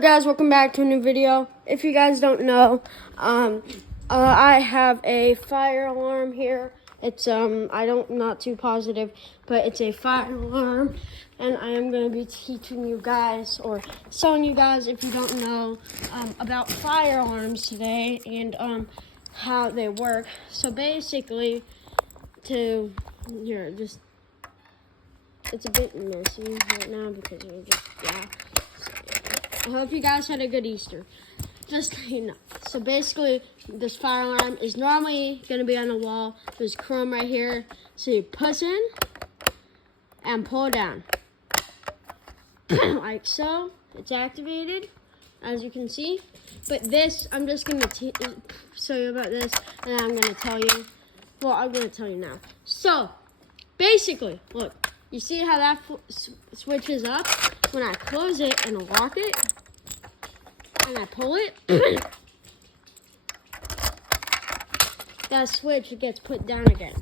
Guys, welcome back to a new video. If you guys don't know, I have a fire alarm here. It's not too positive, but it's a fire alarm, and I am going to be teaching you guys, or showing you guys, if you don't know, about fire alarms today and how they work. So basically, it's a bit messy right now because we're I hope you guys had a good Easter. Just so you know. So basically, this fire alarm is normally going to be on the wall. There's chrome right here. So you push in and pull down. Like so. It's activated, as you can see. But this, I'm just going to show you about this, and then I'm going to tell you. Well, I'm going to tell you now. So, basically, look. You see how that switches up? When I close it and lock it, and I pull it, that switch gets put down again.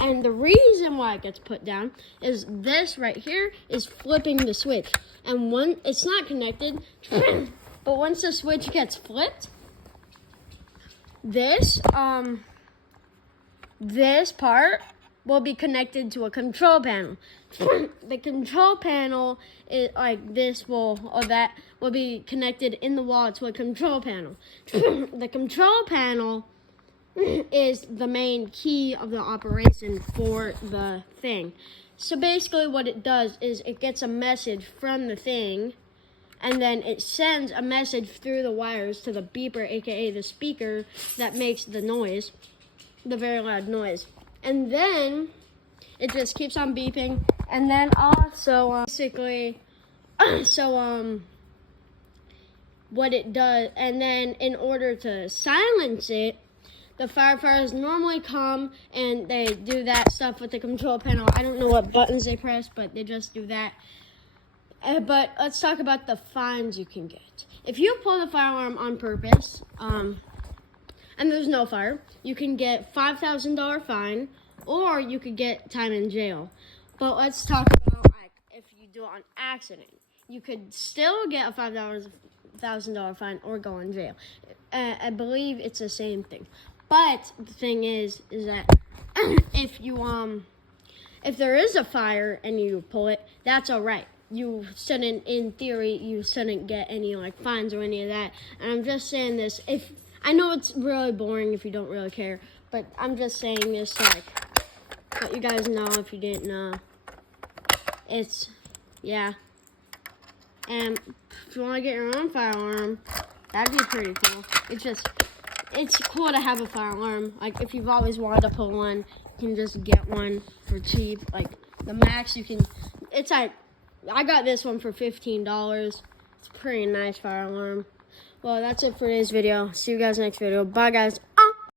And the reason why it gets put down is this right here is flipping the switch. And it's not connected, but once the switch gets flipped, this part will be connected to a control panel. The control panel is like this that will be connected in the wall to a control panel. The control panel is the main key of the operation for the thing. So basically what it does is it gets a message from the thing, and then it sends a message through the wires to the beeper, aka the speaker that makes the noise, the very loud noise. And then it just keeps on beeping. And then also, what it does, and then in order to silence it, the firefighters normally come and they do that stuff with the control panel. I don't know what buttons they press, but they just do that. But let's talk about the fines you can get. If you pull the fire alarm on purpose, and there's no fire, you can get $5,000 fine, or you could get time in jail. But let's talk about if you do it on accident. You could still get a $5,000 fine or go in jail. I believe it's the same thing. But the thing is that if there is a fire and you pull it, that's all right. You shouldn't, in theory, get any fines or any of that. And I'm just saying this. I know it's really boring if you don't really care, but I'm just saying this to let you guys know if you didn't know. And if you want to get your own fire alarm, that'd be pretty cool. It's cool to have a fire alarm. If you've always wanted to put one, you can just get one for cheap. The max you can, I got this one for $15. It's a pretty nice fire alarm. Well, that's it for today's video. See you guys next video. Bye, guys.